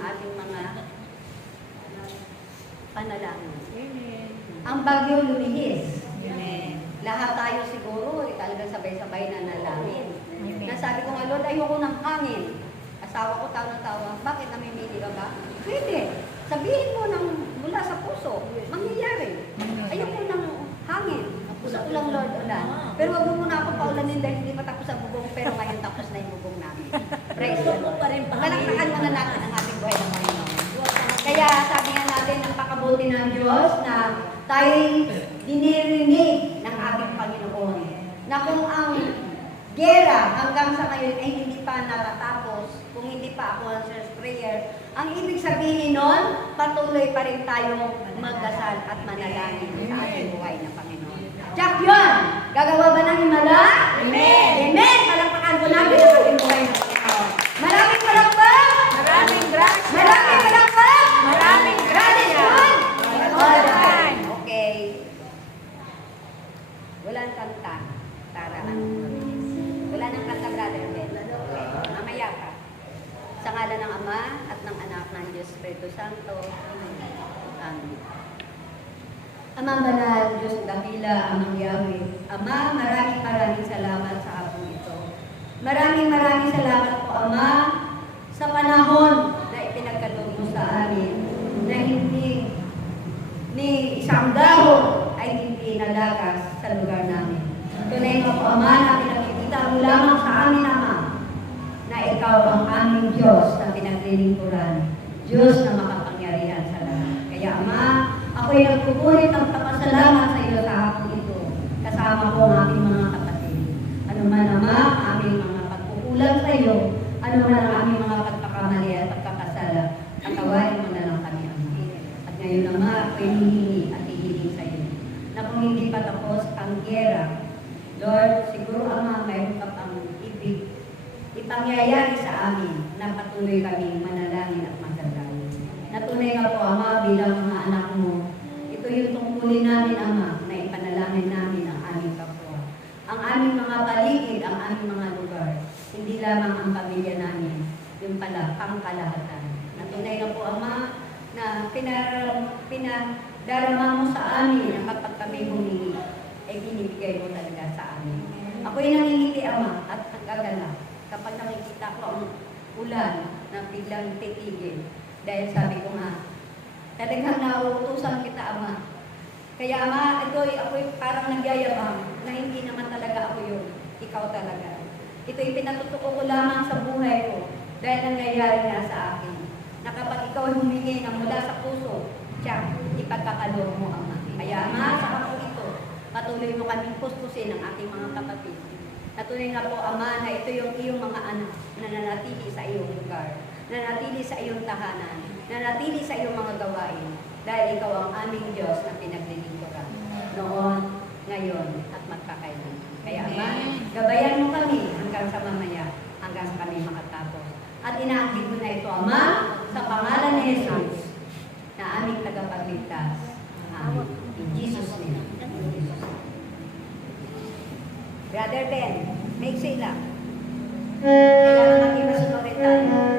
ating mga panalangin. Amen. Ang bagyo lumihis. Amen. Lahat tayo siguro, talagang sabay-sabay na nalangin. Amen. Nasabi ko nga, Lord, ayoko ng hangin. Asawa ko tawa ng tawa, bakit namimili ka ba? Pwede. Sabihin mo ng mula sa puso, mangyayari. Ayoko ng hangin. Gusto ko lang, Lord, ulan. Pero wag mo muna ako paulanin dahil hindi pa tapos ang bubong, pero ngayon tapos na yung bubong namin. Praise the Lord. Palakpakan muna natin ang ating buhay ng Panginoon. Kaya sabi nga natin, napakabuti ng Diyos na tayo'y dinirinig ng ating Panginoon. Na kung ang gera hanggang sa ngayon ay hindi pa natatapos, kung hindi pa ako answers prayer, ang ibig sabihin nun, patuloy pa rin tayong magdasal at manalangin sa ating buhay na Panginoon. Jack yun! Gagawa ba ng himala? Amen! Amen! Palakpakan po natin ang ating buhay na Panginoon. Maraming palakpak! Maraming gracia. Maraming palakpak! Maraming God is gracia. good! All All the the time. time. Okay. Walang kanta. Tara, ano? Wala nang kanta, Brother Ben. Okay. Mamaya pa. Sa ngalan ng Ama at ng Anak ng Diyos Espiritu Santo. Amen. Ama banal, Diyos dakila, Amang Yahweh. Ama, maraming salamat sa hapon ito. Maraming salamat po, Ama, sa panahon na ipinagkaloob mo sa amin, na hindi ni isang dahon ay hindi nalagas sa lugar namin. Tunay mo po, Ama, na pinakikita mo lamang sa amin, Ama, na ikaw ang aming Diyos na pinaglilingkuran, Diyos na makapangyarihan sa lahat. Kaya, Ama, ako'y nagpupulit ng pasalamat sa iyo sa hapon ito, kasama ko ang aking mga kapatid. Ano man, Ama, aming mga pagkukulang sa iyo, ano man ang aming mga pagkakamali at pagkakasala, patawarin mo na lang kami, Ama. At ngayon, Ama, ako'y hihingi at hihiling sa iyo, na kung hindi pa tapos ang gera, Lord, siguro, Ama, mayroon ka pang ibig ipangyayari sa amin na patuloy kaming manalangin at magdasal. Natunay nga po, Ama, bilang mga anak mo, ito yung tungkulin namin, Ama, na ipanalangin namin ang aming kapwa. Ang aming mga paligid, ang aming mga lugar, hindi lamang ang pamilya namin, yung pala, pangkalahatan. Natunay nga po, Ama, na pinadarama mo sa amin na kapag kami humingi, ay binibigay mo talaga sa amin. Ako'y nangingiti, Ama, at nagagala kapag nakikita ko ang ulan na biglang titigil. Dahil sabi ko nga, talagang nauutusan kita, Ama. Kaya, Ama, ako'y parang nagyayabang na hindi naman talaga ako yun. Ikaw talaga. Ito'y pinatutuko ko lamang sa buhay ko dahil nangyayari nga sa akin. Na kapag ikaw ay humingi ng mula sa puso, tiyak, ipagkakaloob mo, Ama. Kaya, Ama, sa hapon ito, patuloy mo kaming puspusin ang ating mga kapatid. Natunay nga po, Ama, na ito yung iyong mga anak na nanatili sa iyong lugar, nanatili sa iyong tahanan, nanatili sa iyong mga gawain, dahil ikaw ang aming Diyos na pinaglilingkuran noon, ngayon, at magpakailan. Kaya, Ama, gabayan mo kami hanggang sa mamaya, hanggang sa kami makatapos. At inaangkin mo na ito, Ama, sa pangalan ni Jesus, na aming tagapagligtas. Amen. In Jesus' name. Brother Ben, make say lang. Kailangan maging masunurin tayo.